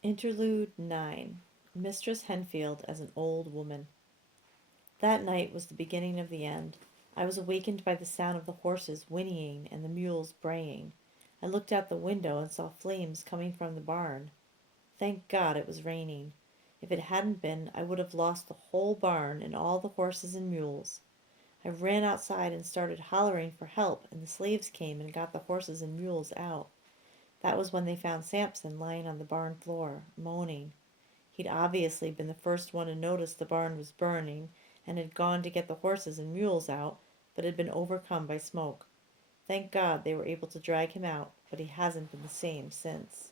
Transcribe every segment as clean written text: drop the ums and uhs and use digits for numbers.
Interlude IX. Mistress Henfield as an Old Woman. That night was the beginning of the end. I was awakened by the sound of the horses whinnying and the mules braying. I looked out the window and saw flames coming from the barn. Thank God it was raining. If it hadn't been, I would have lost the whole barn and all the horses and mules. I ran outside and started hollering for help, and the slaves came and got the horses and mules out. That was when they found Samson lying on the barn floor, moaning. He'd obviously been the first one to notice the barn was burning and had gone to get the horses and mules out, but had been overcome by smoke. Thank God they were able to drag him out, but he hasn't been the same since.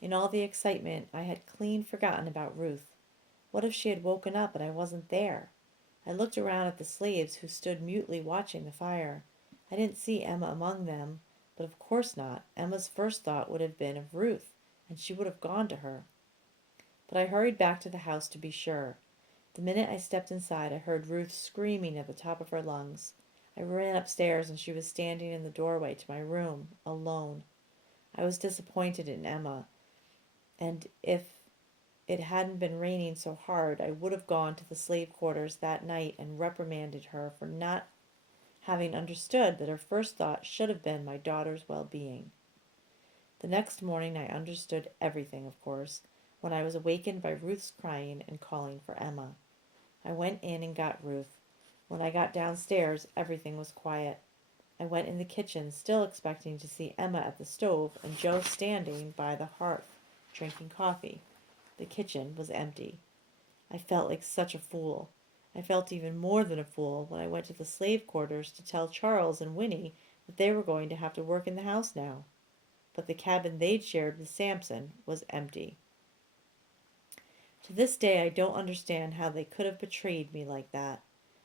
In all the excitement, I had clean forgotten about Ruth. What if she had woken up and I wasn't there? I looked around at the slaves who stood mutely watching the fire. I didn't see Emma among them, but of course not. Emma's first thought would have been of Ruth, and she would have gone to her. But I hurried back to the house to be sure. The minute I stepped inside, I heard Ruth screaming at the top of her lungs. I ran upstairs, and she was standing in the doorway to my room, alone. I was disappointed in Emma, and if it hadn't been raining so hard, I would have gone to the slave quarters that night and reprimanded her for not having understood that her first thought should have been my daughter's well-being. The next morning I understood everything, of course, when I was awakened by Ruth's crying and calling for Emma. I went in and got Ruth. When I got downstairs, everything was quiet. I went in the kitchen, still expecting to see Emma at the stove and Joe standing by the hearth, drinking coffee. The kitchen was empty. I felt like such a fool. I felt even more than a fool when I went to the slave quarters to tell Charles and Winnie that they were going to have to work in the house now. But the cabin they'd shared with Samson was empty. To this day I don't understand how they could have betrayed me like that.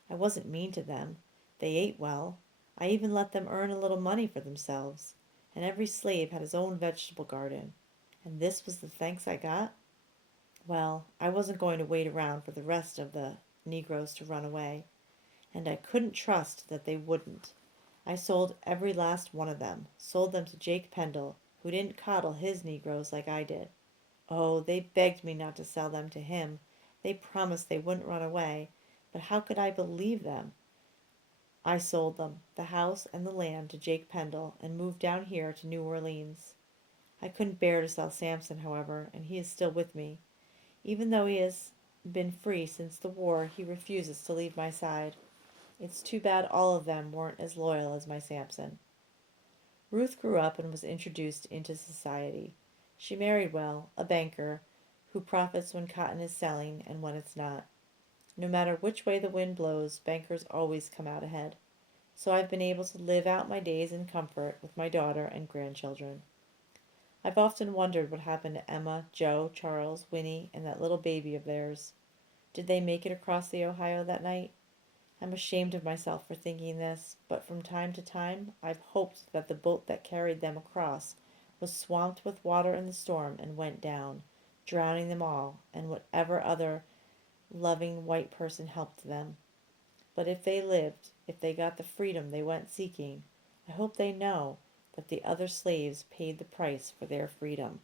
I wasn't mean to them. They ate well. I even let them earn a little money for themselves. And every slave had his own vegetable garden. And this was the thanks I got? Well, I wasn't going to wait around for the rest of the Negroes to run away. And I couldn't trust that they wouldn't. I sold every last one of them. Sold them to Jake Pendle, who didn't coddle his Negroes like I did. Oh, they begged me not to sell them to him. They promised they wouldn't run away. But how could I believe them? I sold them, the house and the land, to Jake Pendle, and moved down here to New Orleans. I couldn't bear to sell Samson, however, and he is still with me. Even though he has been free since the war, he refuses to leave my side. It's too bad all of them weren't as loyal as my Samson. Ruth grew up and was introduced into society. She married well, a banker, who profits when cotton is selling and when it's not. No matter which way the wind blows, bankers always come out ahead. So I've been able to live out my days in comfort with my daughter and grandchildren. I've often wondered what happened to Emma, Joe, Charles, Winnie, and that little baby of theirs. Did they make it across the Ohio that night? I'm ashamed of myself for thinking this, but from time to time I've hoped that the boat that carried them across was swamped with water in the storm and went down, drowning them all, and whatever other loving white person helped them. But if they lived, if they got the freedom they went seeking, I hope they know that the other slaves paid the price for their freedom.